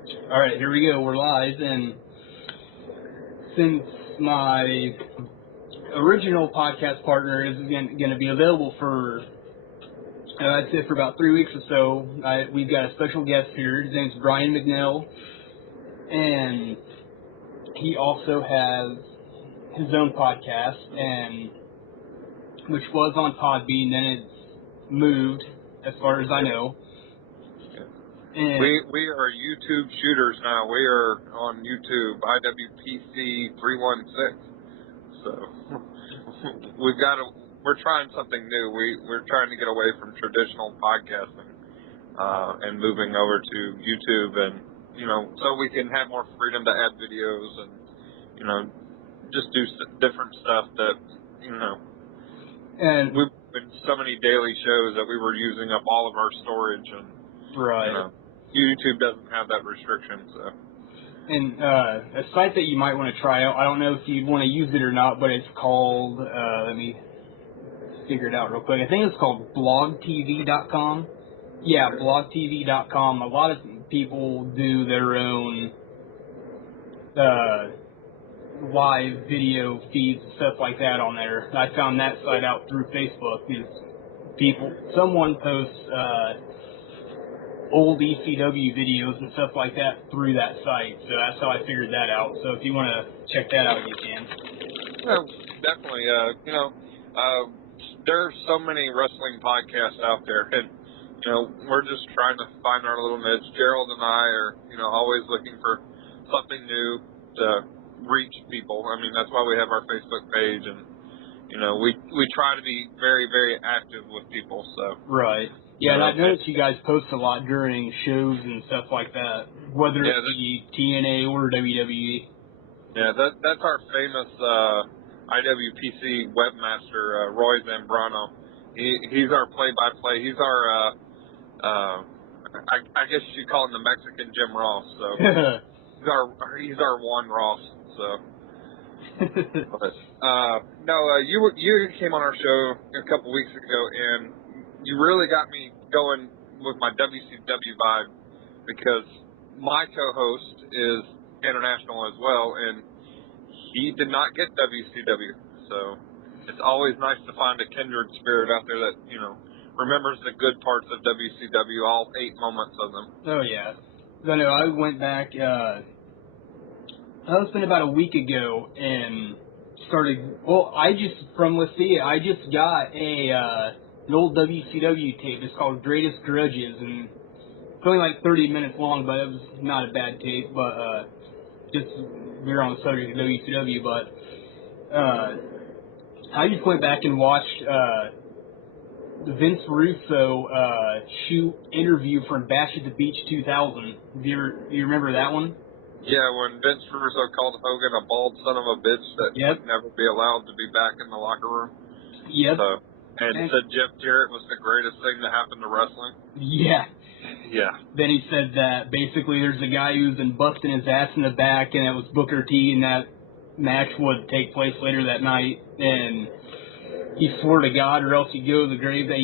All right, here we go. We're live, and since my original podcast partner is going to be available for, I'd say for about 3 weeks or so, we've got a special guest here. His name's Brian McNail, and he also has his own podcast, and which was on Podbean, then it's moved, as far as I know. And we are YouTube shooters now. We are on YouTube, IWPC 316. So we're trying something new. We're trying to get away from traditional podcasting and moving over to YouTube, and so we can have more freedom to add videos and just do different stuff that And we've been so many daily shows that we were using up all of our storage, and right. YouTube doesn't have that restriction, so. And a site that you might want to try out, I don't know if you'd want to use it or not, but it's called, let me figure it out real quick. I think it's called blogtv.com. Yeah, blogtv.com. A lot of people do their own live video feeds and stuff like that on there. I found that site out through Facebook. Someone posts old ECW videos and stuff like that through that site, so that's how I figured that out. So if you want to check that out, you can. Well, definitely. There are so many wrestling podcasts out there, and we're just trying to find our little niche. Gerald and I are always looking for something new to reach people. I mean, that's why we have our Facebook page, and we try to be very, very active with people. So right. Yeah, and I noticed you guys post a lot during shows and stuff like that, whether it be TNA or WWE. Yeah, that's our famous IWPC webmaster, Roy Zambrano. He's our play-by-play. He's our, I guess you call him the Mexican Jim Ross. So he's our one Ross. So, but, you came on our show a couple weeks ago, and you really got me going with my WCW vibe, because my co-host is international as well, and he did not get WCW. So it's always nice to find a kindred spirit out there that, remembers the good parts of WCW, all 8 moments of them. Oh, yeah. I know, I went back, it's been about a week ago, and started, I just got an old WCW tape. It's called Greatest Grudges, and it's only like 30 minutes long, but it was not a bad tape. But just we're on the subject of WCW, but I just went back and watched the Vince Russo shoot interview from Bash at the Beach 2000. Do you remember that one? Yeah, when Vince Russo called Hogan a bald son of a bitch that would never be allowed to be back in the locker room. Yep. So, and said Jeff Jarrett was the greatest thing to happen to wrestling. Yeah. Yeah. Then he said that basically there's a guy who's been busting his ass in the back, and it was Booker T, and that match would take place later that night, and he swore to God or else he'd go to the grave that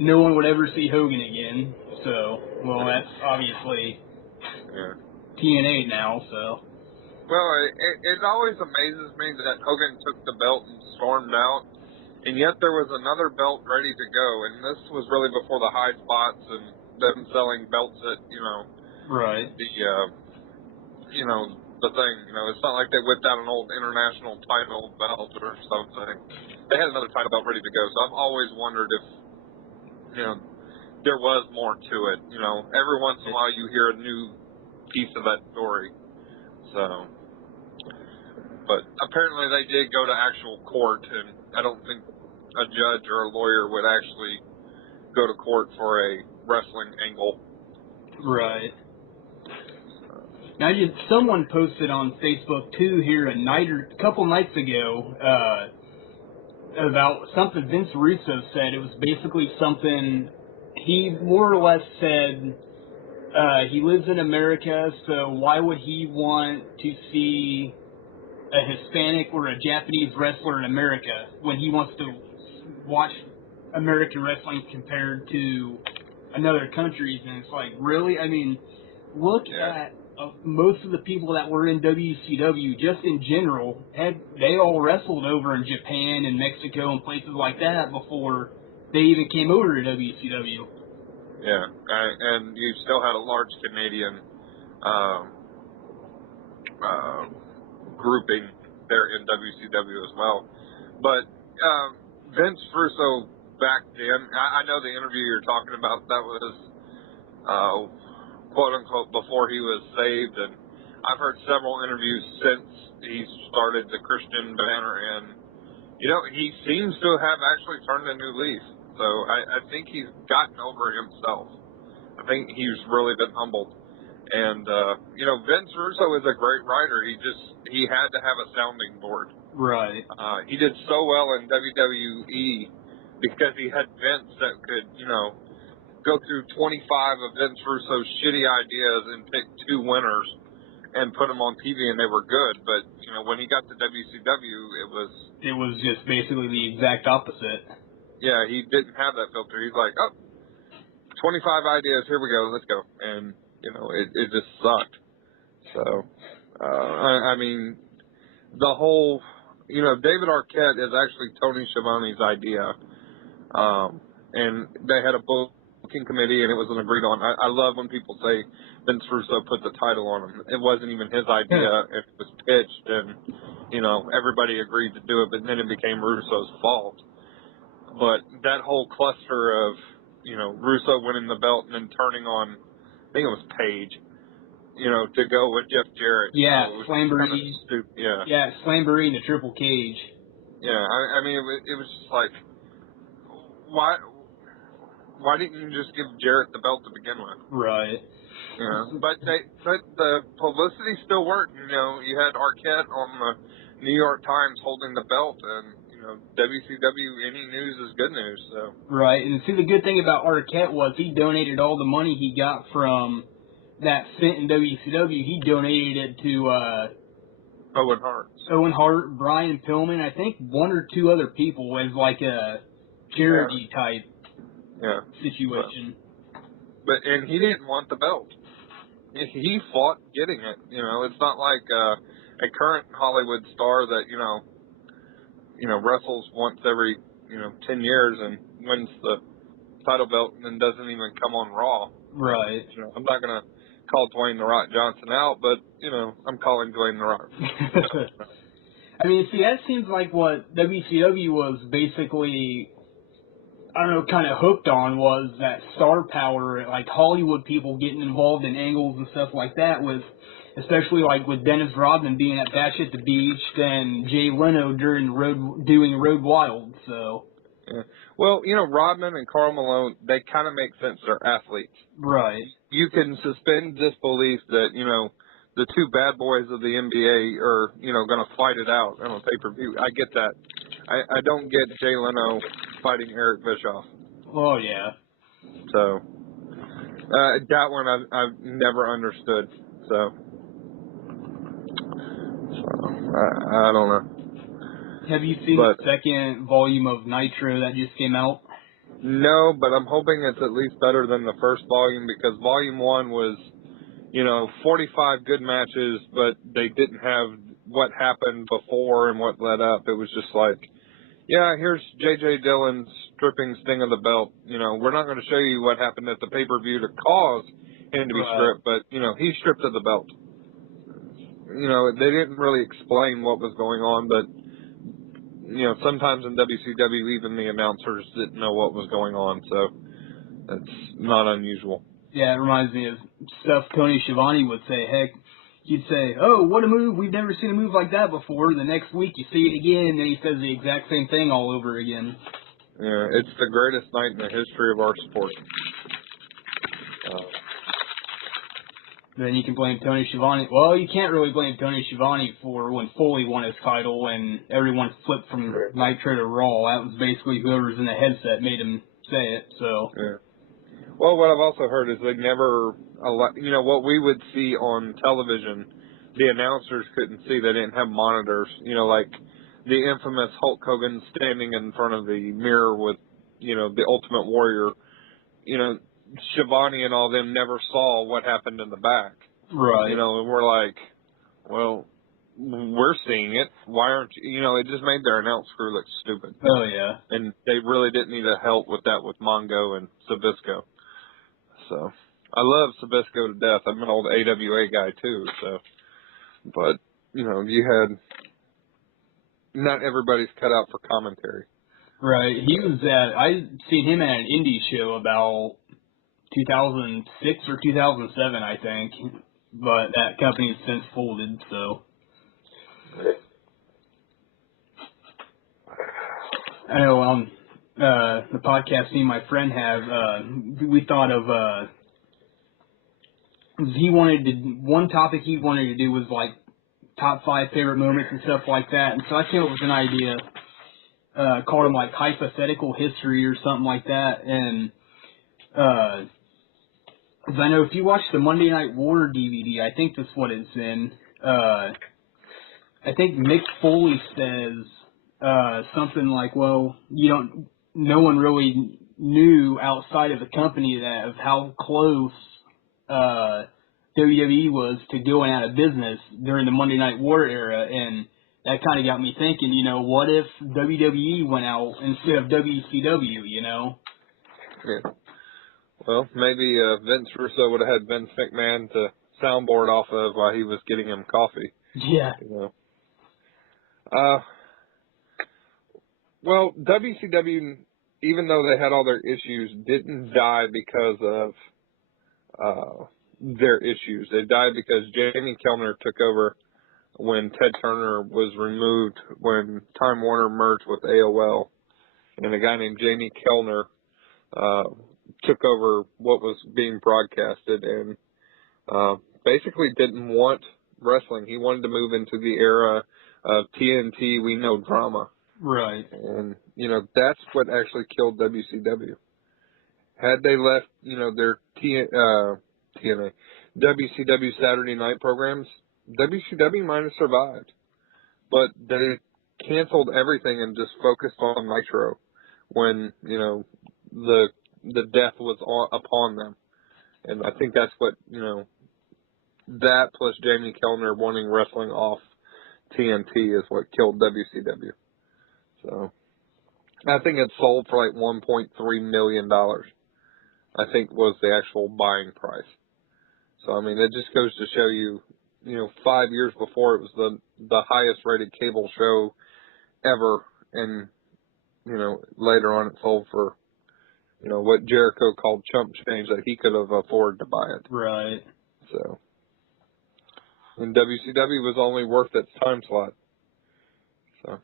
no one would ever see Hogan again. So, that's obviously TNA now, so. Well, it always amazes me that Hogan took the belt and stormed out, and yet there was another belt ready to go, and this was really before the high spots and them selling belts at, right. The thing, it's not like they whipped out an old international title belt or something. They had another title belt ready to go, so I've always wondered if, there was more to it. Every once in a while you hear a new piece of that story. So, but apparently they did go to actual court, and I don't think a judge or a lawyer would actually go to court for a wrestling angle. Right. Now, someone posted on Facebook too here a couple nights ago about something Vince Russo said. It was basically something he more or less said. He lives in America, so why would he want to see a Hispanic or a Japanese wrestler in America when he wants to watch American wrestling compared to another countries? And it's like, really? I mean, look at most of the people that were in WCW, just in general, they all wrestled over in Japan and Mexico and places like that before they even came over to WCW. Yeah, and you still had a large Canadian grouping there in WCW as well. But Vince Russo back then, I know the interview you're talking about, that was quote unquote before he was saved, and I've heard several interviews since he started the Christian banner, and he seems to have actually turned a new leaf. So I think he's gotten over himself. I think he's really been humbled. And Vince Russo is a great writer. He had to have a sounding board. Right. He did so well in WWE because he had Vince that could, go through 25 of Vince Russo's shitty ideas and pick 2 winners and put them on TV, and they were good. But when he got to WCW, it was just basically the exact opposite. Yeah, he didn't have that filter. He's like, 25 ideas, here we go, let's go. And it just sucked. So I mean, the whole David Arquette is actually Tony Schiavone's idea, and they had a booking committee, and it was an agreed on. I love when people say Vince Russo put the title on him. It wasn't even his idea. It was pitched, and everybody agreed to do it, but then it became Russo's fault. But that whole cluster of Russo winning the belt and then turning on, I think it was Page, to go with Jeff Jarrett. Yeah, Slamboree. Yeah, Slamboree in the triple cage. Yeah, I mean, it was just like, why didn't you just give Jarrett the belt to begin with? Right. But the publicity still worked. You had Arquette on the New York Times holding the belt, and WCW, any news is good news. So. Right, and see, the good thing about Arquette was he donated all the money he got from that stint in WCW. He donated it to Owen Hart, Brian Pillman, I think 1 or 2 other people as like a charity type situation. And he didn't want the belt. He fought getting it. It's not like a current Hollywood star that wrestles once every 10 years and wins the title belt and then doesn't even come on Raw. Right. I'm not gonna call Dwayne The Rock Johnson out, but I'm calling Dwayne The Rock. I mean, see, that seems like what WCW was basically, I don't know, kind of hooked on, was that star power, like Hollywood people getting involved in angles and stuff like that, with especially like with Dennis Rodman being at Bash at the Beach and Jay Leno doing Road Wild. So. Yeah. Well, Rodman and Karl Malone, they kind of make sense. They're athletes. Right. You can suspend disbelief that, the 2 bad boys of the NBA are, going to fight it out on a pay-per-view. I get that. I don't get Jay Leno fighting Eric Bischoff. Oh, yeah. So, that one I've never understood. So I don't know. Have you seen the second volume of Nitro that just came out? No, but I'm hoping it's at least better than the first volume, because volume 1 was, 45 good matches, but they didn't have what happened before and what led up. It was just like, yeah, here's J.J. Dillon stripping Sting of the belt. We're not going to show you what happened at the pay-per-view to cause him to be stripped, but, he's stripped of the belt. They didn't really explain what was going on, but sometimes in WCW, even the announcers didn't know what was going on, so that's not unusual. Yeah, it reminds me of stuff Tony Schiavone would say. Heck, he'd say, "Oh, what a move! We've never seen a move like that before." The next week, you see it again, and then he says the exact same thing all over again. Yeah, it's the greatest night in the history of our sport. Then you can blame Tony Schiavone. Well, you can't really blame Tony Schiavone for when Foley won his title and everyone flipped from Nitro to Raw. That was basically whoever's in the headset made him say it. So. Yeah. Well, what I've also heard is they never, what we would see on television, the announcers couldn't see. They didn't have monitors. Like the infamous Hulk Hogan standing in front of the mirror with, the Ultimate Warrior. Shivani and all them never saw what happened in the back. Right. You know, and we're like, well, we're seeing it. Why aren't you? You know, it just made their announce crew look stupid. Oh, yeah. And they really didn't need to help with that with Mongo and Sabisco. So, I love Sabisco to death. I'm an old AWA guy, too, so. But, you know, you had, not everybody's cut out for commentary. Right. I seen him at an indie show about 2006 or 2007, I think. But that company has since folded, so. I know on the podcast me and my friend have, we thought of, one topic he wanted to do was like top 5 favorite moments and stuff like that. And so I came up with an idea, called them like hypothetical history or something like that. And, 'cause I know if you watch the Monday Night War DVD, I think that's what it's in, I think Mick Foley says, something like, well, no one really knew outside of the company of how close, WWE was to going out of business during the Monday Night War era, and that kind of got me thinking, you know, what if WWE went out instead of WCW, you know? Yeah. Well, maybe Vince Russo would have had Vince McMahon to soundboard off of while he was getting him coffee. Yeah. You know. Well, WCW, even though they had all their issues, didn't die because of their issues. They died because Jamie Kellner took over when Ted Turner was removed, when Time Warner merged with AOL, and a guy named Jamie Kellner took over what was being broadcasted and basically didn't want wrestling. He wanted to move into the era of TNT, we know drama. Right. And, you know, that's what actually killed WCW. Had they left, you know, their TNA, WCW Saturday night programs, WCW might have survived. But they canceled everything and just focused on Nitro when, you know, the death was upon them. And I think that's what, you know, that plus Jamie Kellner wanting wrestling off TNT is what killed WCW. So I think it sold for like $1.3 million, I think was the actual buying price. So, I mean, it just goes to show you, you know, 5 years before it was the highest rated cable show ever. And, you know, later on it sold for, you know, what Jericho called chump change that he could have afforded to buy it. Right. So, and WCW was only worth its time slot. So.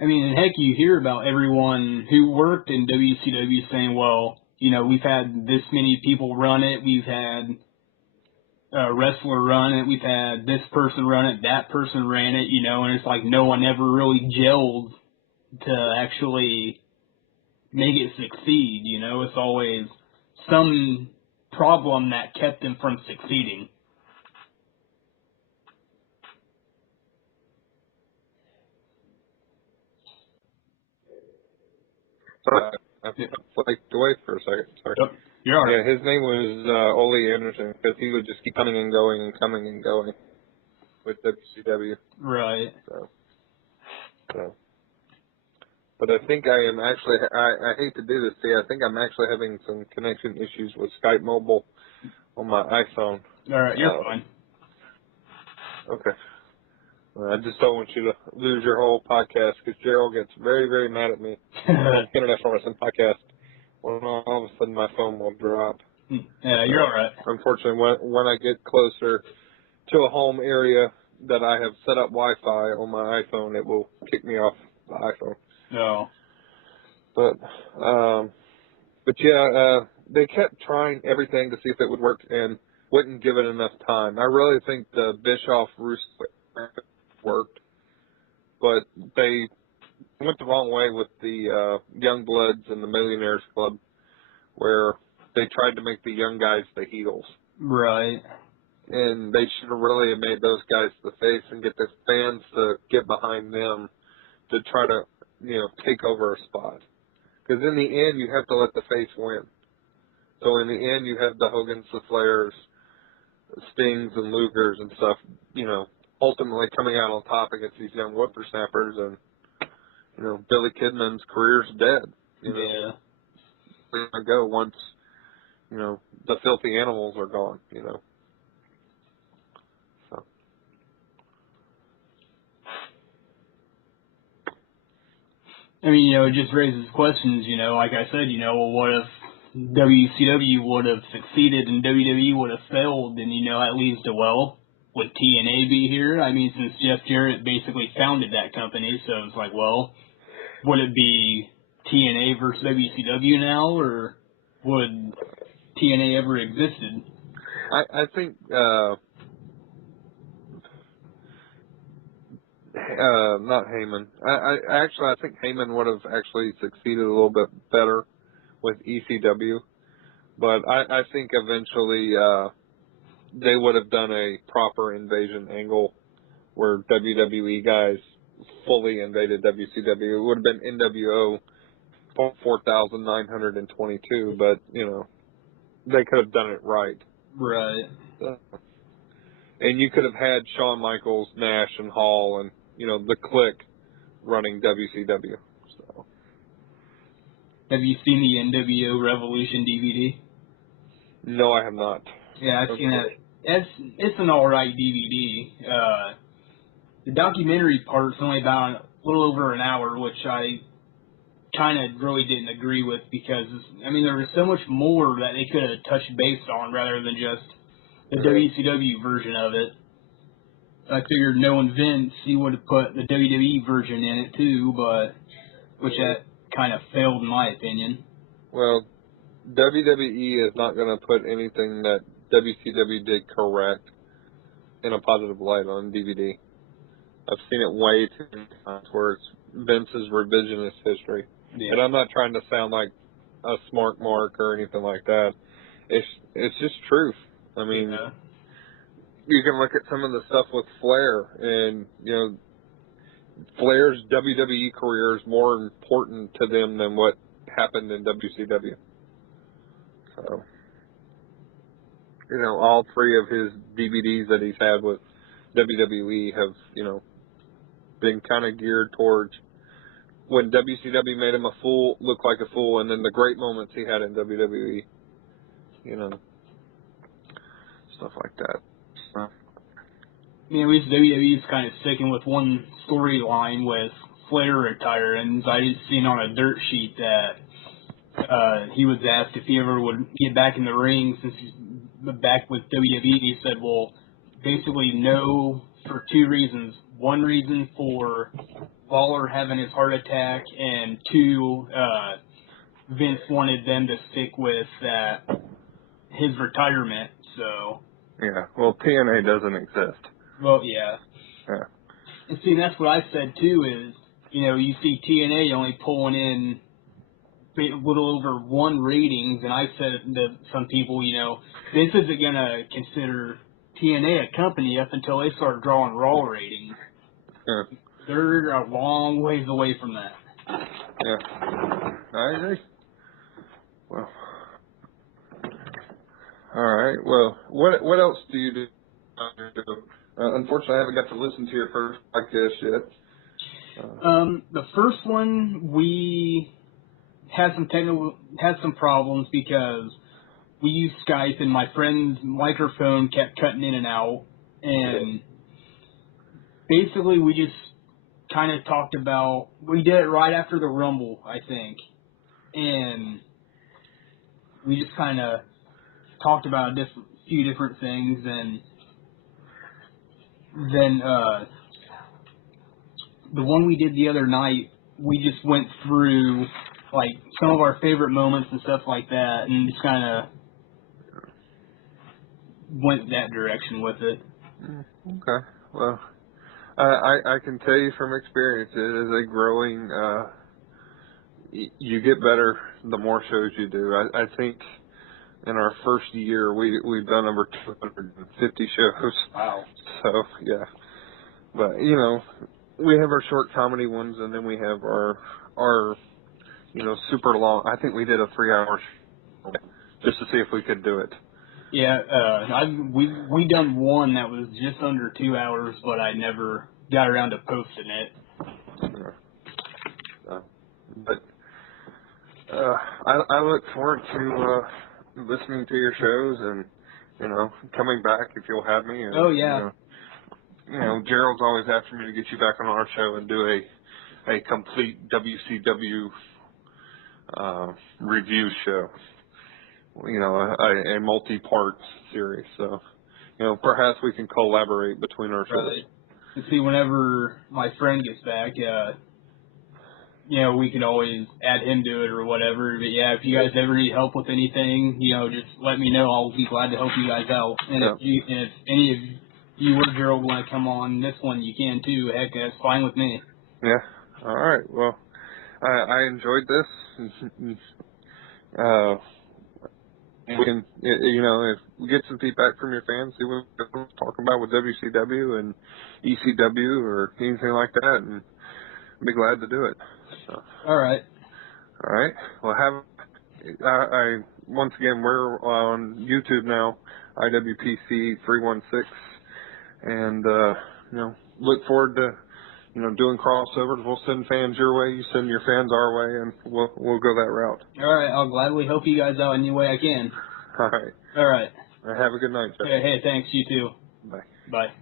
I mean, and heck, you hear about everyone who worked in WCW saying, well, you know, we've had this many people run it, we've had a wrestler run it, we've had this person run it, that person ran it, you know, and it's like no one ever really gelled to actually make it succeed, you know. It's always some problem that kept them from succeeding. I flaked away for a second. Sorry. Yep. You're all right. Yeah, his name was Ole Anderson because he would just keep coming and going and coming and going with WCW. Right. So. But I think I am actually, I hate to do this to you, I think I'm actually having some connection issues with Skype Mobile on my iPhone. All right, you're fine. Okay. I just don't want you to lose your whole podcast because Gerald gets very, very mad at me. Internet from us and podcast. When all of a sudden my phone will drop. Yeah, you're all right. Unfortunately, when I get closer to a home area that I have set up Wi-Fi on my iPhone, it will kick me off the iPhone. No. But yeah, they kept trying everything to see if it would work and wouldn't give it enough time. I really think the Bischoff-Russo worked, but they went the wrong way with the Young Bloods and the Millionaires Club, where they tried to make the young guys the heels. Right. And they should have really made those guys the face and get the fans to get behind them to try to, you know, take over a spot. Because in the end, you have to let the face win. So in the end, you have the Hogans, the Flairs, Stings, and Lugers and stuff, ultimately coming out on top against these young whippersnappers. And, Billy Kidman's career's dead. Yeah. We're going to go once, the filthy animals are gone, So. I mean, it just raises questions, like I said, well, what if WCW would have succeeded and WWE would have failed? And, that leads to, well, would TNA be here? I mean, since Jeff Jarrett basically founded that company, so it's like, well, would it be TNA versus WCW now, or would TNA ever existed? I think, not Heyman. I think Heyman would have actually succeeded a little bit better with ECW, but I think eventually they would have done a proper invasion angle where WWE guys fully invaded WCW. It would have been NWO 4,922, but they could have done it right. Right. And you could have had Shawn Michaels, Nash, and Hall, and the Clique running WCW. So. Have you seen the NWO Revolution DVD? No, I have not. Yeah, I've seen it. It's an alright DVD. The documentary part's only about a little over an hour, which I kind of really didn't agree with because, I mean, there was so much more that they could have touched base on rather than just the WCW version of it. I figured knowing Vince, he would have put the WWE version in it too, but which that kind of failed in my opinion. Well, WWE is not going to put anything that WCW did correct in a positive light on DVD. I've seen it way too many times where it's Vince's revisionist history. Yeah. And I'm not trying to sound like a smart mark or anything like that. It's just truth. I mean, you can look at some of the stuff with Flair, and Flair's WWE career is more important to them than what happened in WCW. So, all three of his DVDs that he's had with WWE have, been kind of geared towards when WCW made him look like a fool, and then the great moments he had in WWE, stuff like that. At least WWE's kind of sticking with one storyline with Flair retiring. I just seen on a dirt sheet that he was asked if he ever would get back in the ring since he's back with WWE. He said, well, basically no, for two reasons. One reason for Lawler having his heart attack, and two, Vince wanted them to stick with his retirement. So. Yeah, well, TNA doesn't exist. Well, yeah. Yeah. And see, that's what I said too. Is you see TNA only pulling in a little over 1 ratings, and I said to some people, Vince isn't gonna consider TNA a company up until they start drawing Raw ratings. Yeah. They're a long ways away from that. Yeah, I agree. Well, all right. Well, what else do you do? Unfortunately, I haven't got to listen to your first podcast yet. The first one we had some problems because we used Skype and my friend's microphone kept cutting in and out, and basically we just kind of talked about, we did it right after the Rumble, I think, and we just kind of talked about a few different things, and then the one we did the other night, we just went through like some of our favorite moments and stuff like that, and just kind of went that direction with it. Okay. Well, I can tell you from experience, it is a growing. You get better the more shows you do. I think in our first year we've done over 250 shows. Wow. So yeah, but we have our short comedy ones, and then we have our super long. I think we did a 3-hour show just to see if we could do it. Yeah, we done one that was just under 2 hours, but I never got around to posting it. But I look forward to listening to your shows and coming back if you'll have me. And, oh yeah. Gerald's always after me to get you back on our show and do a complete WCW review show. A multi-part series. So, perhaps we can collaborate between our shows. Right. And see, whenever my friend gets back, we could always add him to it or whatever. But yeah, if you guys ever need help with anything, just let me know. I'll be glad to help you guys out. And if any of you or Gerald want to come on this one, you can too. Heck, that's fine with me. Yeah. All right. Well, I enjoyed this. We can, if we get some feedback from your fans, see what we're talking about with WCW and ECW or anything like that, and I'd be glad to do it. So. All right. All right. Well, once again, we're on YouTube now, IWPC316, and look forward to doing crossovers. We'll send fans your way, you send your fans our way, and we'll go that route. All right. I'll gladly help you guys out any way I can. All right. All right. Have a good night, Jeff. Hey, thanks. You too. Bye. Bye.